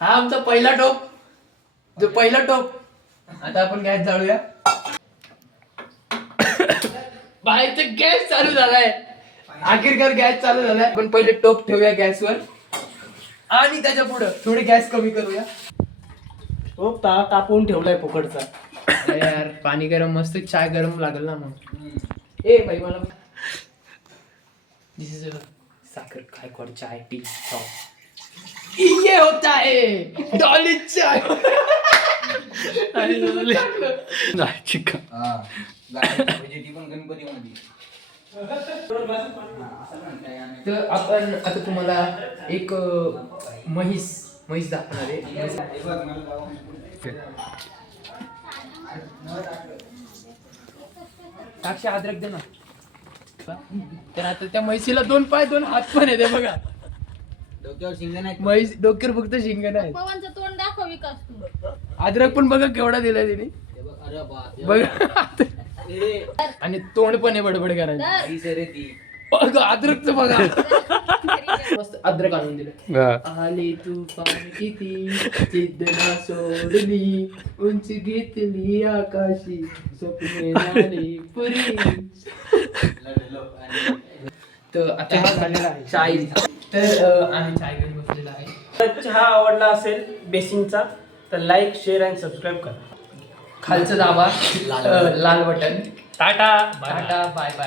हा आमचा पहिला टोप, जो पहिला टोप. आता आपण गॅस जाळूया. बाहेरचा गॅस चालू झालाय. अखेरकार गॅस चालू झालाय. आपण पहिले टोप ठेवूया गॅसवर आणि त्याच्या पुढे थोडी गॅस कमी करूया. टोप तापवून ठेवलाय फुकटचा. यार पाणी गरम मस्त, चाय गरम लागेल ना मग. ए भाई मला दिस इज साखर काय कॉड चाय टी सॉस ये होता है डॉली चाय. चिकन तर आपण आता तुम्हाला एक म्हैस दाखवणार आहे. साक्षी अद्रक दे ना. तर आता त्या म्हैसीला 2 पाय 2 हात पण येते बघा. डोक्यावर शिंग नाही. म्हैस डोक्यावर फक्त शिंग नाही. पवनचं तोंड दाखव विकास तू. अद्रक पण बघा केवढा दिलाय तिने अरे बाप बघा. आणि तोंड पण आहे बडबड करायचं. बघा अद्रकचं बघा. मस्त अद्रक आणून दिलं. आले तुफान किती जिद्द ना सोडली, उंच घेतली आकाशी स्वप्ने झाली पुरी. तर आता हा झालेला आहे चाय. तर आम्ही चाय घेऊन बसलेला आहे. तर चहा आवडला असेल बेसिंगचा तर लाईक शेअर आणि सबस्क्राईब करा. खालचं दाबा लाल button. Ta ta ta ta bye bye.